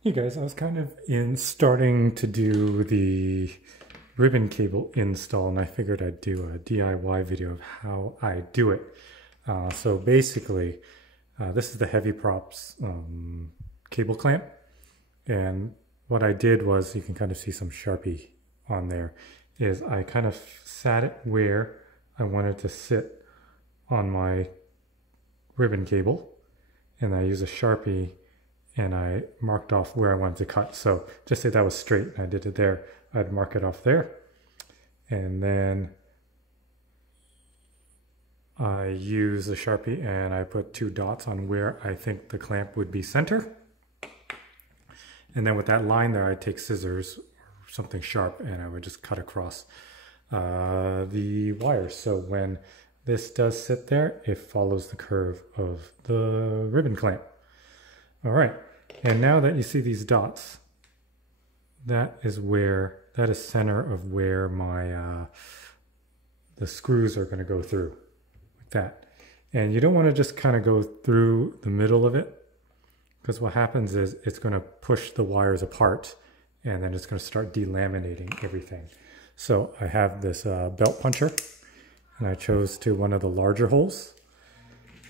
Hey guys, I was kind of starting to do the ribbon cable install, and I figured I'd do a DIY video of how I do it. So basically, this is the Heavy Props cable clamp, and what I did was, you can kind of see some Sharpie on there, is I kind of sat it where I wanted to sit on my ribbon cable, and I use a Sharpie and I marked off where I wanted to cut. So just say that was straight and I did it there, I'd mark it off there. And then I use a Sharpie and I put 2 dots on where I think the clamp would be center. And then with that line there, I'd take scissors or something sharp and I would just cut across the wires. So when this does sit there, it follows the curve of the ribbon clamp. All right, and now that you see these dots, that is center of where my the screws are going to go through, like that. And you don't want to just kind of go through the middle of it, because what happens is it's going to push the wires apart, and then it's going to start delaminating everything. So I have this belt puncher, and I chose one of the larger holes,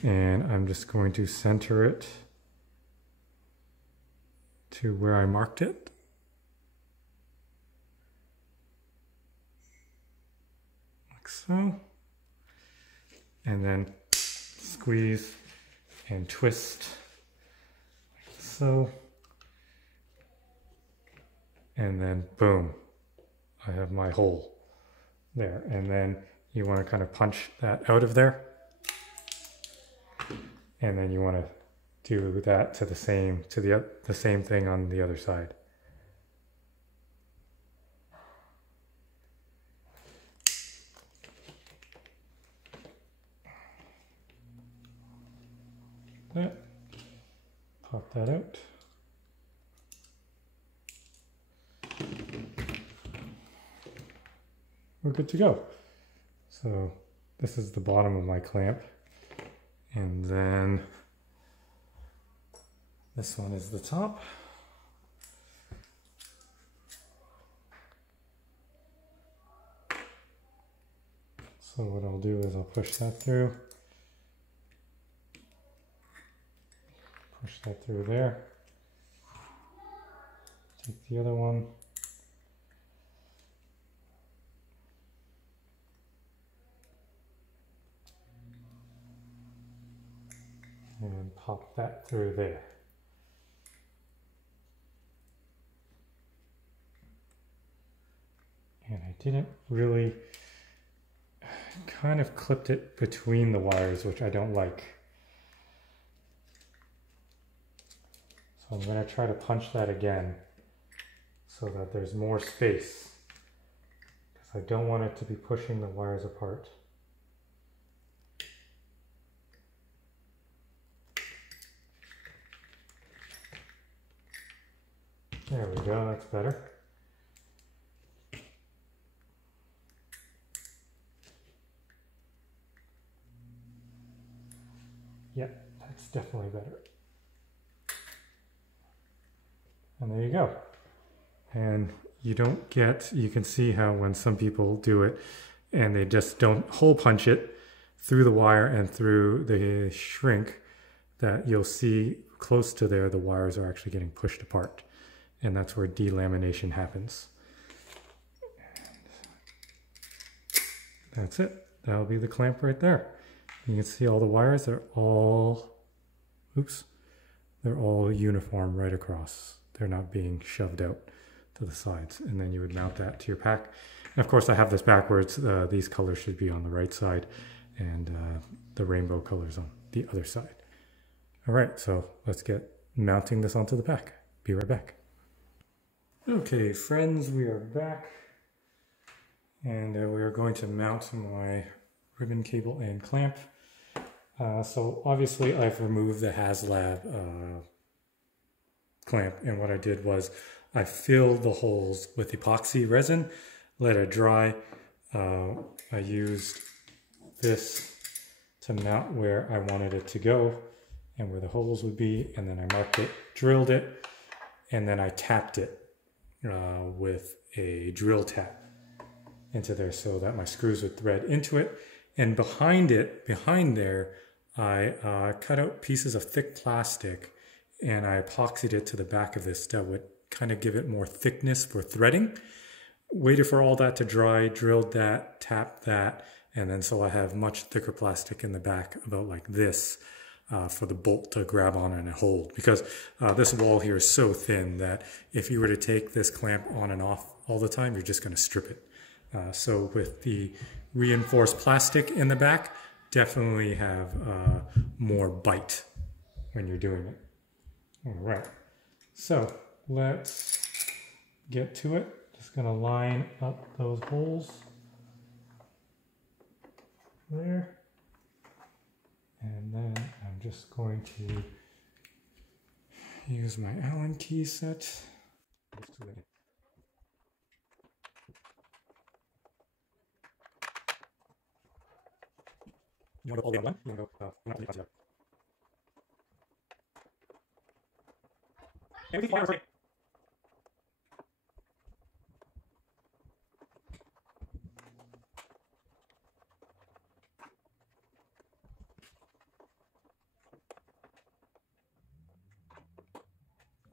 and I'm just going to center it to where I marked it. Like so. And then squeeze and twist like so. And then boom, I have my hole there. And then you want to kind of punch that out of there. And then you want to do that to the same thing on the other side. That, pop that out. We're good to go. So this is the bottom of my clamp, and then this one is the top. So what I'll do is I'll push that through. Push that through there. Take the other one. And pop that through there. And I didn't really, kind of clipped it between the wires, which I don't like. So I'm going to try to punch that again so that there's more space, because I don't want it to be pushing the wires apart. There we go, that's better. Yep, that's definitely better. And there you go. And you don't get, you can see how when some people do it and they just don't hole punch it through the wire and through the shrink, that you'll see close to there the wires are actually getting pushed apart. And that's where delamination happens. And that's it. That'll be the clamp right there. You can see all the wires, they're all uniform right across. They're not being shoved out to the sides. And then you would mount that to your pack. And of course I have this backwards. These colors should be on the right side, and the rainbow colors on the other side. All right, so let's get mounting this onto the pack. Be right back. Okay, friends, we are back, and we are going to mount my ribbon cable and clamp. So obviously I've removed the Haslab clamp, and what I did was I filled the holes with epoxy resin, let it dry. I used this to mount where I wanted it to go and where the holes would be, and then I marked it, drilled it, and then I tapped it with a drill tap into there so that my screws would thread into it. And behind there, I cut out pieces of thick plastic and I epoxied it to the back of this that would kind of give it more thickness for threading. Waited for all that to dry, drilled that, tapped that, and then so I have much thicker plastic in the back, about like this, for the bolt to grab on and hold. Because this wall here is so thin that if you were to take this clamp on and off all the time, you're just going to strip it. So with the reinforced plastic in the back, definitely have more bite when you're doing it. All right, so let's get to it. Just gonna line up those holes there. And then I'm just going to use my Allen key set. You want to go all the way on one? You want to go, not really everything's fine, right?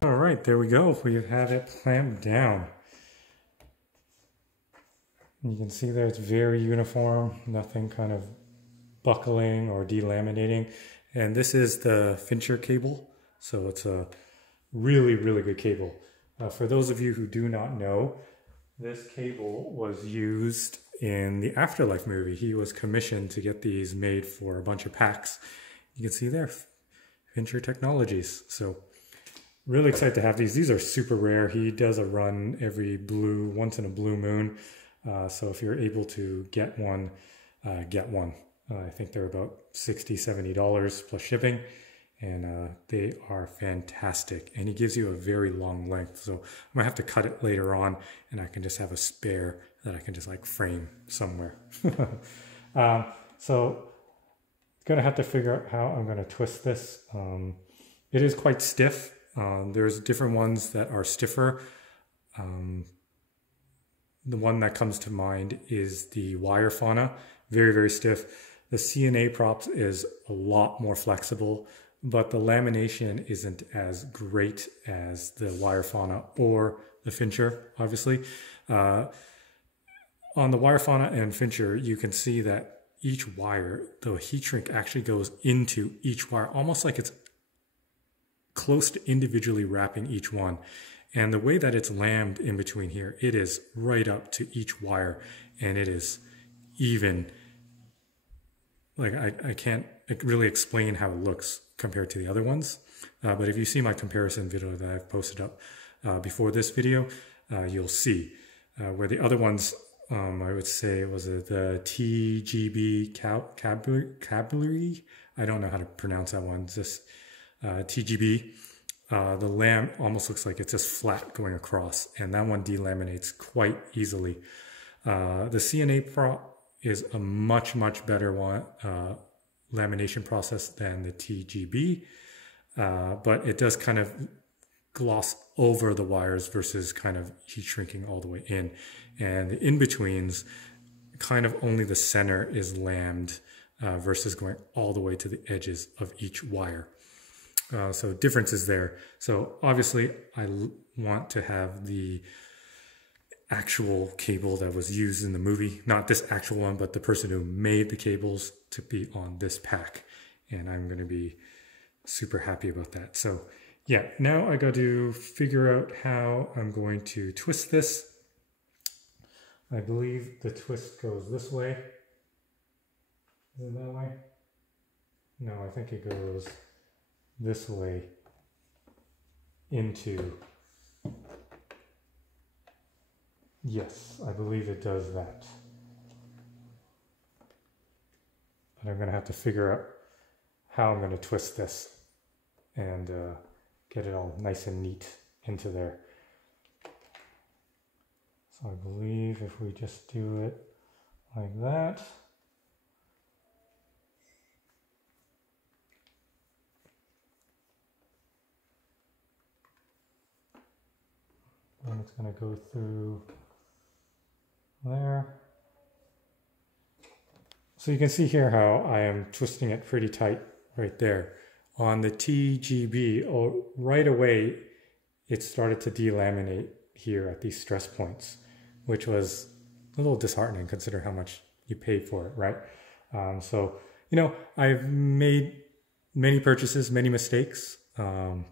All right, there we go. We have it clamped down. You can see there it's very uniform, nothing kind of buckling or delaminating. And this is the Fincher cable, so it's a really, really good cable. For those of you who do not know, this cable was used in the Afterlife movie. He was commissioned to get these made for a bunch of packs. You can see there, Fincher Technologies. So really excited to have these. These are super rare. He does a run once in a blue moon. So if you're able to get one, get one. I think they're about $60, $70 plus shipping. And they are fantastic. And he gives you a very long length. So I might have to cut it later on and I can just have a spare that I can just like frame somewhere. So gonna have to figure out how I'm gonna twist this. It is quite stiff. There's different ones that are stiffer. The one that comes to mind is the wire fauna, very, very stiff. The CNA props is a lot more flexible, but the lamination isn't as great as the wire fauna or the Fincher, obviously. On the wire fauna and Fincher, you can see that each wire, the heat shrink actually goes into each wire, almost like it's close to individually wrapping each one. And the way that it's lammed in between here, it is right up to each wire, and it is even. Like I can't really explain how it looks compared to the other ones. But if you see my comparison video that I've posted up before this video, you'll see where the other ones, I would say, was it the TGB Cablery? I don't know how to pronounce that one. It's just TGB. The lam almost looks like it's just flat going across, and that one delaminates quite easily. The CNA prop is a much, much better one, lamination process than the TGB, but it does kind of gloss over the wires versus kind of heat shrinking all the way in. And the in-betweens, kind of only the center is lammed versus going all the way to the edges of each wire. So difference is there. So obviously I want to have the actual cable that was used in the movie, not this actual one, but the person who made the cables to be on this pack. And I'm going to be super happy about that. So yeah, now I got to figure out how I'm going to twist this. I believe the twist goes this way. Is it that way? No, I think it goes this way into. Yes, I believe it does that. But I'm going to have to figure out how I'm going to twist this and get it all nice and neat into there. So I believe if we just do it like that. it's going to go through there. So you can see here how I am twisting it pretty tight right there. On the TGB, right away, it started to delaminate here at these stress points, which was a little disheartening considering how much you paid for it, right? So, you know, I've made many purchases, many mistakes, and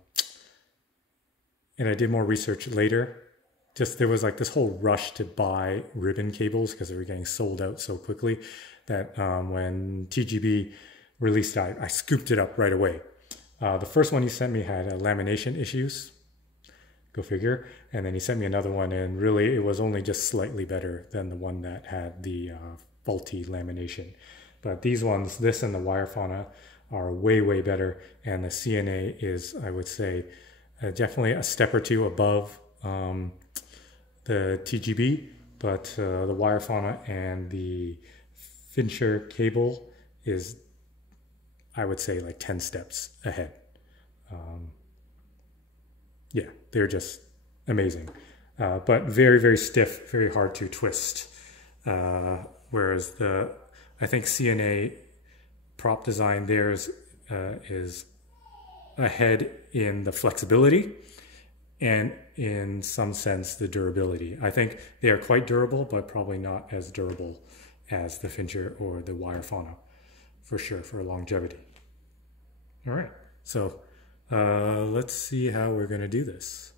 I did more research later. Just there was like this whole rush to buy ribbon cables because they were getting sold out so quickly that when TGB released it, I scooped it up right away. The first one he sent me had lamination issues, go figure, and then he sent me another one, and really it was only just slightly better than the one that had the faulty lamination. But these ones, this and the wire fauna, are way, way better, and the CNA is, I would say, definitely a step or two above the TGB, but the wire fauna and the Fincher cable is, I would say, like 10 steps ahead. Yeah, they're just amazing, but very, very stiff, very hard to twist. Whereas I think CNA prop design, theirs is ahead in the flexibility and in some sense the durability. I think they are quite durable, but probably not as durable as the Fincher or the wire fauna, for sure, for longevity. All right, so let's see how we're going to do this.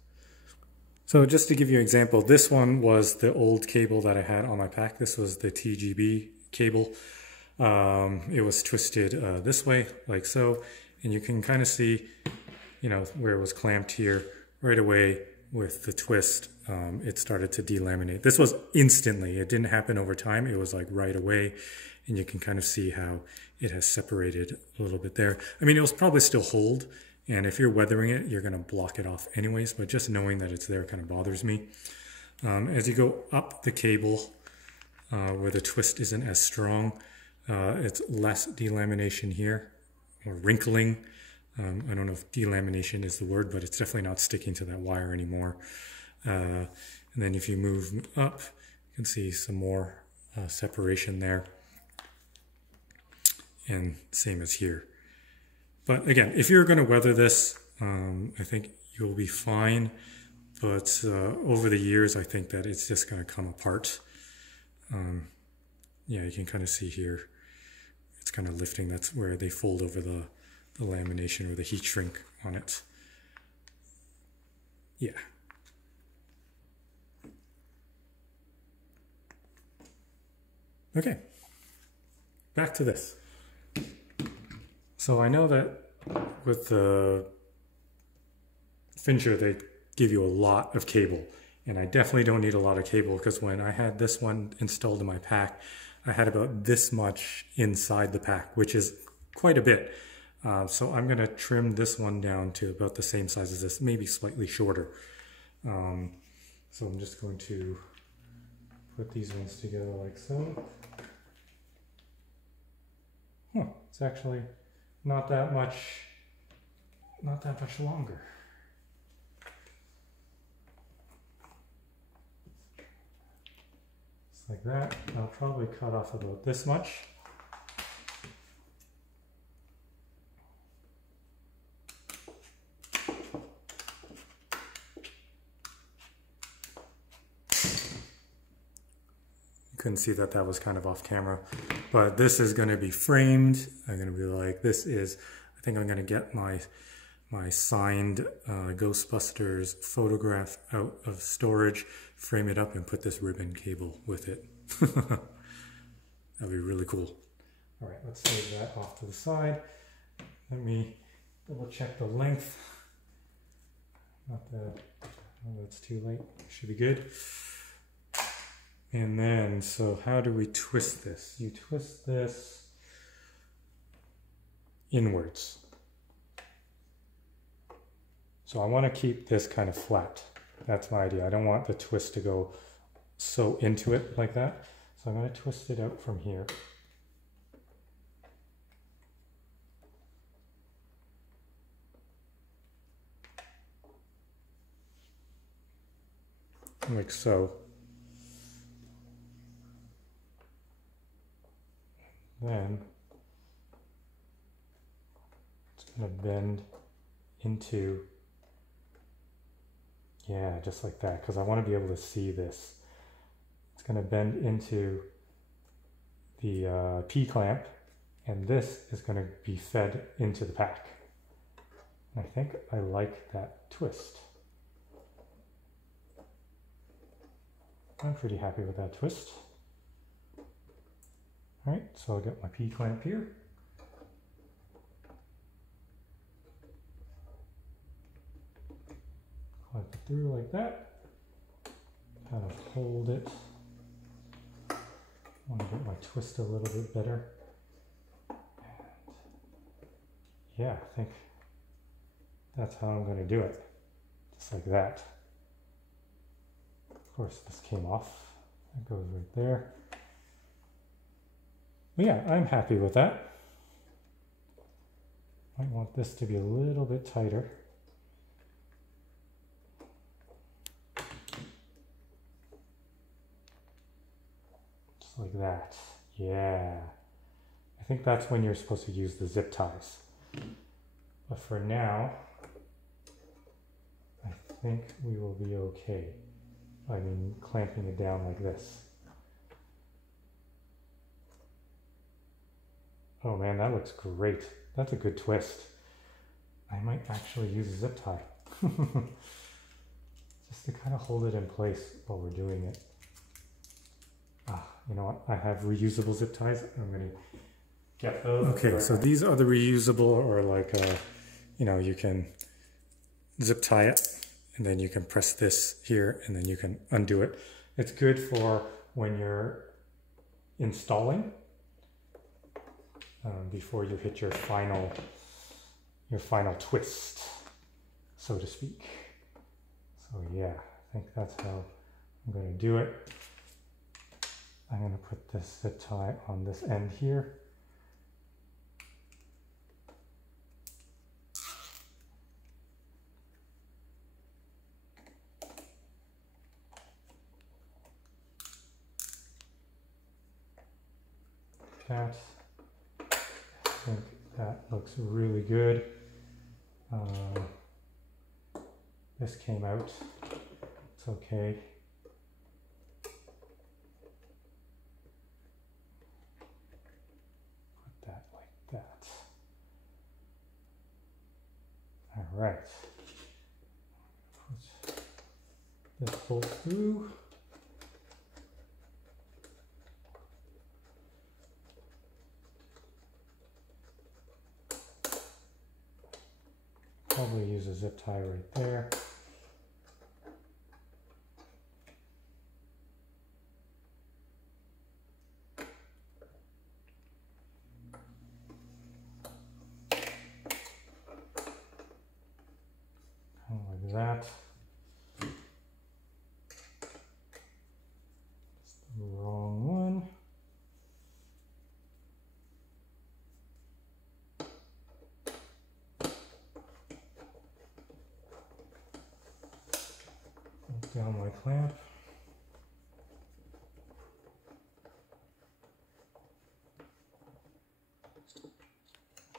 So just to give you an example, this one was the old cable that I had on my pack. This was the TGB cable. It was twisted this way, like so, and you can kind of see, you know, where it was clamped here right away with the twist. It started to delaminate. This was instantly. It didn't happen over time. It was like right away, and you can kind of see how it has separated a little bit there. I mean, it was probably still hold, and if you're weathering it, you're going to block it off anyways, but just knowing that it's there kind of bothers me. As you go up the cable, where the twist isn't as strong, it's less delamination here, or wrinkling. I don't know if delamination is the word, but it's definitely not sticking to that wire anymore. And then if you move up, you can see some more separation there. And same as here. But again, if you're going to weather this, I think you'll be fine. But over the years, I think that it's just going to come apart. Yeah, you can kind of see here. It's kind of lifting. That's where they fold over the lamination or the heat shrink on it. Yeah. Okay. Back to this. So I know that with the Fincher, they give you a lot of cable, and I definitely don't need a lot of cable because when I had this one installed in my pack, I had about this much inside the pack, which is quite a bit. So I'm going to trim this one down to about the same size as this, maybe slightly shorter. So I'm just going to put these ones together like so. It's actually not that much longer. Just like that. I'll probably cut off about this much. Couldn't see that was kind of off camera, but this is going to be framed. I'm going to be like, this is, I think I'm going to get my signed Ghostbusters photograph out of storage, frame it up, and put this ribbon cable with it. That'd be really cool. All right, let's save that off to the side. Let me double check the length. Not that, oh, that's too late. Should be good. And then, so how do we twist this? You twist this inwards. So I want to keep this kind of flat. That's my idea. I don't want the twist to go so into it like that. So I'm going to twist it out from here. like so. Then it's going to bend into, yeah, just like that, because I want to be able to see this. It's going to bend into the P-clamp, and this is going to be fed into the pack. And I think I like that twist. I'm pretty happy with that twist. All right, so I'll get my P-clamp here. Clamp it through like that. Kind of hold it. I want to get my twist a little bit better. And yeah, I think that's how I'm going to do it. Just like that. Of course, this came off. It goes right there. But yeah, I'm happy with that. Might want this to be a little bit tighter. Just like that. Yeah. I think that's when you're supposed to use the zip ties. But for now, I think we will be okay. I mean, clamping it down like this. Oh man, that looks great. That's a good twist. I might actually use a zip tie. Just to kind of hold it in place while we're doing it. You know what? I have reusable zip ties. I'm gonna get those. Okay, so these are the reusable, or like, you know, you can zip tie it, and then you can press this here, and then you can undo it. It's good for when you're installing. Before you hit your final twist, so to speak. So yeah, I think that's how I'm going to do it. I'm going to put this zip tie on this end here. That. I think that looks really good. This came out, it's okay. Put that like that. All right. Put this bolt through. Probably use a zip tie right there. Kind of like that. It's the wrong one. Down my clamp.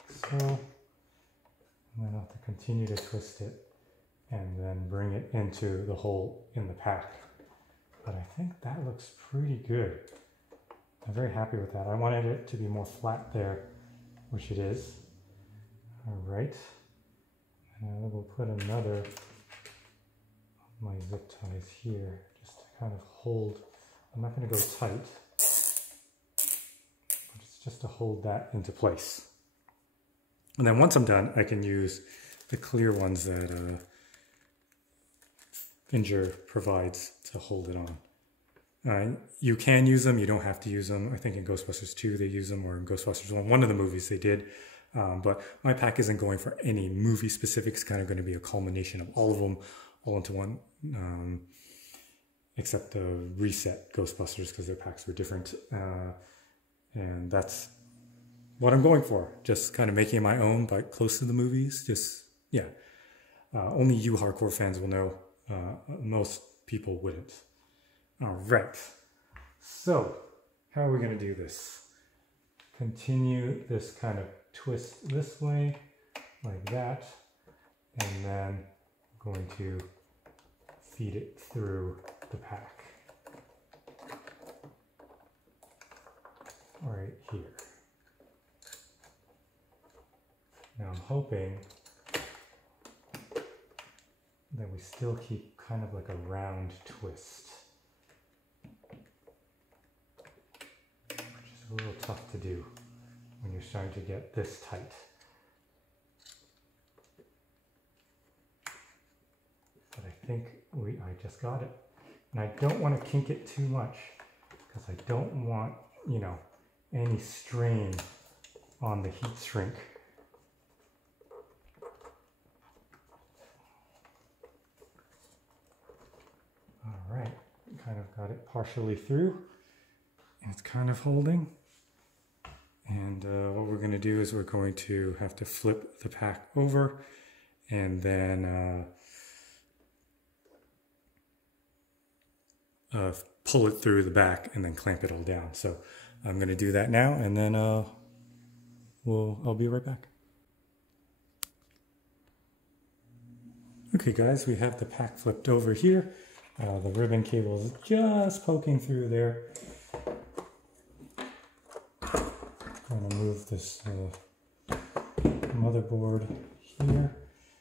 So I'm going to have to continue to twist it and then bring it into the hole in the pack. But I think that looks pretty good. I'm very happy with that. I wanted it to be more flat there, which it is. All right. And we'll put another my zip ties here just to kind of hold. I'm not going to go tight, but it's just to hold that into place. And then once I'm done, I can use the clear ones that Fincher provides to hold it on. You can use them, you don't have to use them. I think in Ghostbusters 2 they use them, or in Ghostbusters 1, one of the movies they did. But my pack isn't going for any movie specific. It's kind of going to be a culmination of all of them all into one, except the reset Ghostbusters because their packs were different. And that's what I'm going for. Just kind of making it my own, but close to the movies. Just, yeah. Only you hardcore fans will know. Most people wouldn't. All right, so how are we going to do this? Continue this kind of twist this way, like that, and then I'm going to feed it through the pack right here. Now I'm hoping that we still keep kind of like a round twist, which is a little tough to do when you're starting to get this tight. But I think I just got it. And I don't want to kink it too much because I don't want, you know, any strain on the heat shrink. All right, kind of got it partially through, and it's kind of holding. And what we're going to do is we're going to have to flip the pack over and then pull it through the back and then clamp it all down. So I'm going to do that now, and then I'll be right back. Okay guys, we have the pack flipped over here. The ribbon cable is just poking through there. I'm going to move this motherboard here.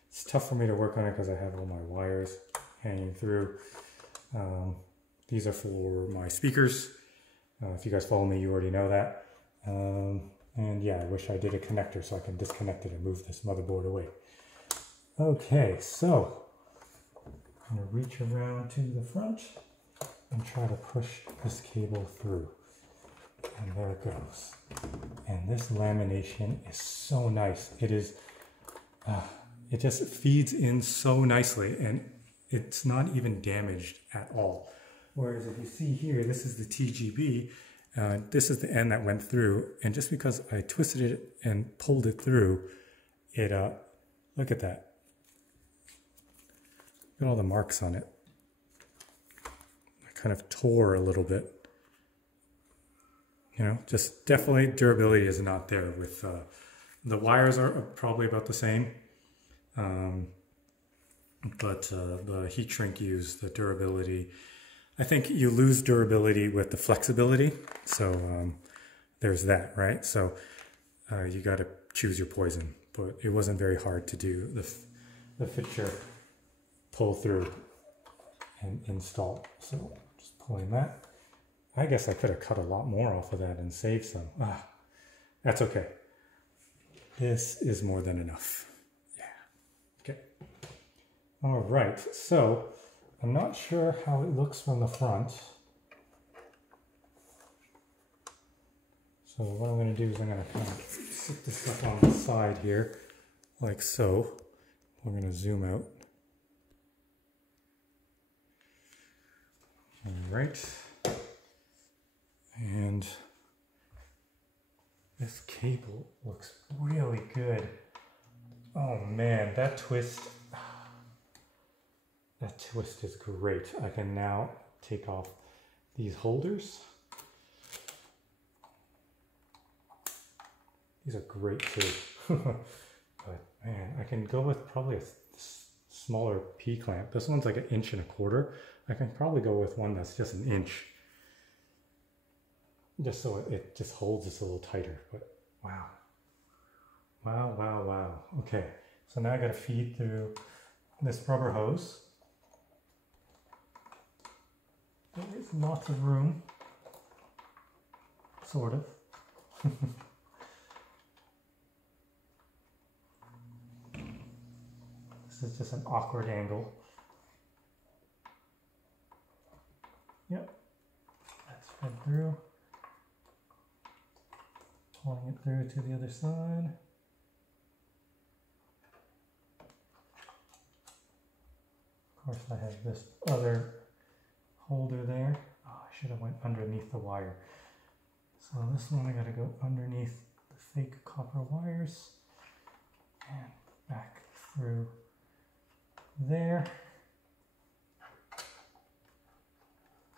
It's tough for me to work on it because I have all my wires hanging through. These are for my speakers. If you guys follow me, you already know that. And yeah, I wish I did a connector so I can disconnect it and move this motherboard away. Okay, so I'm going to reach around to the front and try to push this cable through. And there it goes. And this lamination is so nice. It is, it just feeds in so nicely, and it's not even damaged at all. Whereas if you see here, this is the TGB, this is the end that went through, and just because I twisted it and pulled it through, it, look at that. Look at all the marks on it. I kind of tore a little bit. You know, just definitely durability is not there with, the wires are probably about the same. But the heat shrink used, the durability, I think you lose durability with the flexibility. So there's that, right? So you got to choose your poison. But it wasn't very hard to do the Fincher pull through and install. So just pulling that. I guess I could have cut a lot more off of that and saved some. That's okay. This is more than enough. Yeah. Okay. All right. So I'm not sure how it looks from the front. So what I'm going to do is I'm going to kind of sit this up on the side here, like so. We're going to zoom out. All right. And this cable looks really good. Oh man, that twist is great. I can now take off these holders. These are great too. But man, I can go with probably a smaller P-clamp. This one's like 1.25 inches. I can probably go with one that's just 1 inch. Just so it just holds this a little tighter, but wow. Wow, wow, wow. Okay, so now I gotta feed through this rubber hose. There's lots of room, sort of. This is just an awkward angle. Yep, that's fed through. Pulling it through to the other side. Of course, I have this other holder there. Oh, I should have went underneath the wire. So this one I gotta go underneath the fake copper wires and back through there.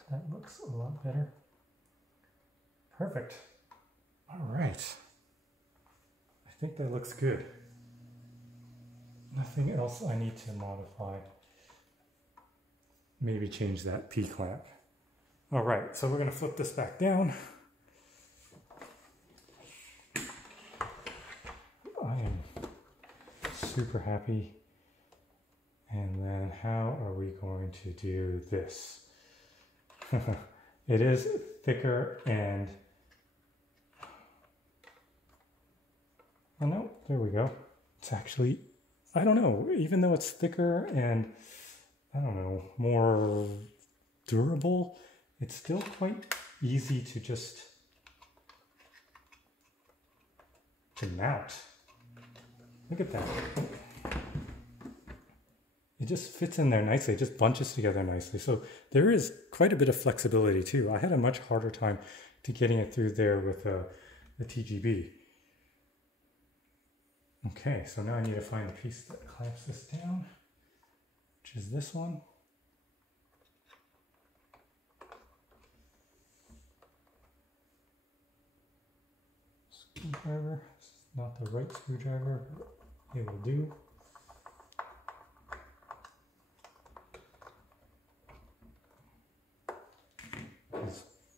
that looks a lot better. Perfect. All right. I think that looks good. Nothing else I need to modify. Maybe change that P-clamp. All right, so we're gonna flip this back down. I am super happy. And then how are we going to do this? It is thicker and, oh no, there we go. It's actually, I don't know, even though it's thicker and, I don't know, more durable, it's still quite easy to just mount. Look at that. It just fits in there nicely. It just bunches together nicely. So there is quite a bit of flexibility too. I had a much harder time to getting it through there with the TGB. Okay, so now I need to find the piece that clamps this down, which is this one. Screwdriver. This is not the right screwdriver, but it will do.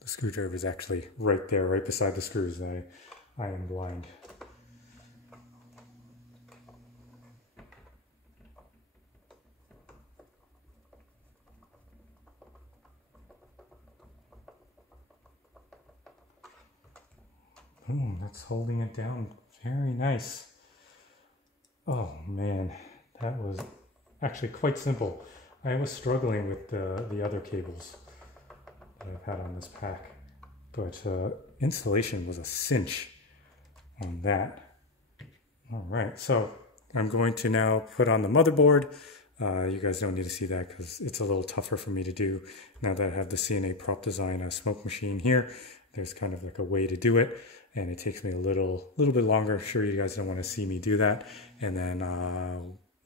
The screwdriver is actually right there, right beside the screws. I am blind. That's holding it down very nice. Oh man, that was actually quite simple. I was struggling with the other cables that I've had on this pack, but installation was a cinch on that. All right, so I'm going to now put on the motherboard. You guys don't need to see that because it's a little tougher for me to do now that I have the CNA Prop Design smoke machine here. There's kind of like a way to do it, and it takes me a little bit longer. Sure, you guys don't want to see me do that, and then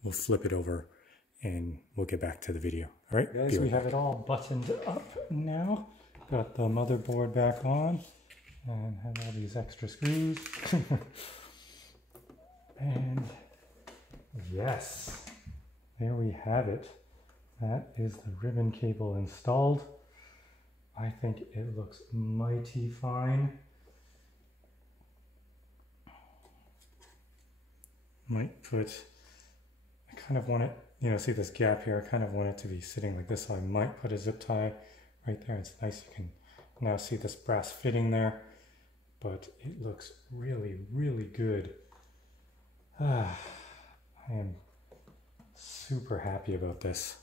we'll flip it over and we'll get back to the video. All right, guys, we have it all buttoned up now. Got the motherboard back on and have all these extra screws. And yes, there we have it. That is the ribbon cable installed. I think it looks mighty fine. Might put, I kind of want it, you know, see this gap here, I kind of want it to be sitting like this, so I might put a zip tie right there. It's nice, you can now see this brass fitting there, but it looks really, really good. I am super happy about this.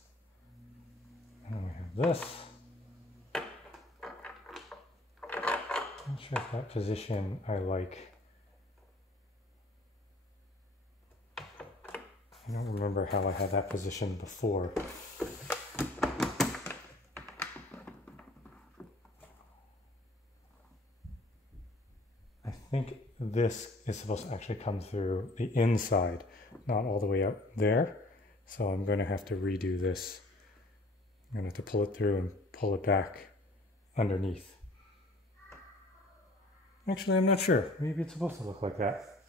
And then we have this. Not sure if that position I like. I don't remember how I had that position before. I think this is supposed to actually come through the inside, not all the way out there. So I'm going to have to redo this. I'm going to have to pull it through and pull it back underneath. Actually, I'm not sure. Maybe it's supposed to look like that.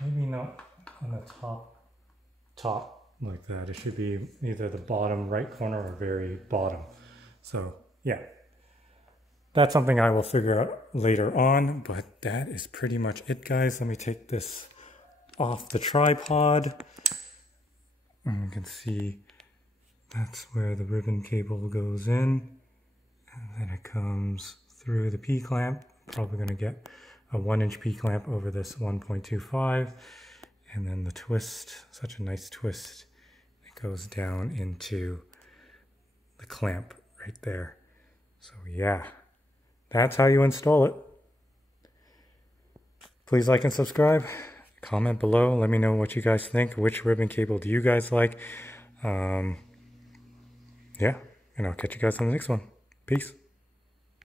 Maybe not on the top like that. It should be either the bottom right corner or very bottom. So yeah, that's something I will figure out later on, but that is pretty much it, guys. Let me take this off the tripod. And you can see that's where the ribbon cable goes in, and then it comes through the P-clamp. Probably going to get a 1-inch P-clamp over this 1.25, and then the twist, such a nice twist, it goes down into the clamp right there. So yeah, that's how you install it. Please like and subscribe, comment below, let me know what you guys think. Which ribbon cable do you guys like? Yeah, and I'll catch you guys on the next one. Peace.